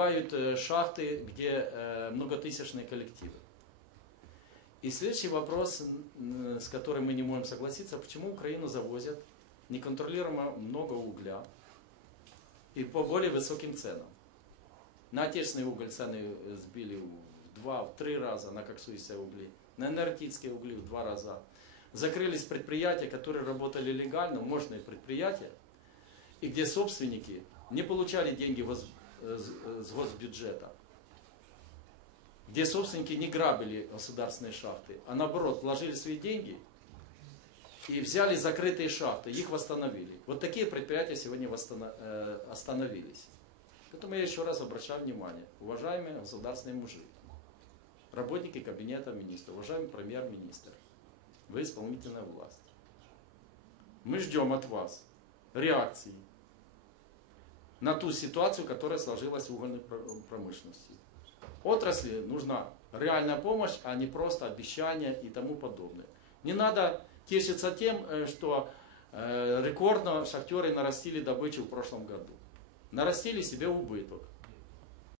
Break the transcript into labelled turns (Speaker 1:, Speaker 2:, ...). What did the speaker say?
Speaker 1: Бывают э, шахты, где э, многотысячные коллективы. И следующий вопрос, с которым мы не можем согласиться, почему Украину завозят неконтролируемо много угля и по более высоким ценам. На отечественный уголь цены э, сбили в два, в три раза на коксуистые угли, на энергетические угли в два раза. Закрылись предприятия, которые работали легально, мощные предприятия, и где собственники не получали деньги с э, с госбюджета, где собственники не грабили государственные шахты, а наоборот вложили свои деньги и взяли закрытые шахты, их восстановили. Вот такие предприятия сегодня э, остановились. Поэтому я еще раз обращаю внимание, уважаемые государственные мужи, работники кабинета министра, уважаемый премьер-министр, вы исполнительная власть. Мы ждем от вас реакции на ту ситуацию, которая сложилась в угольной про- промышленности. Отрасли нужна реальная помощь, а не просто обещания и тому подобное. Не надо тешиться тем, э, что э, рекордно шахтеры нарастили добычу в прошлом году. Нарастили себе убыток.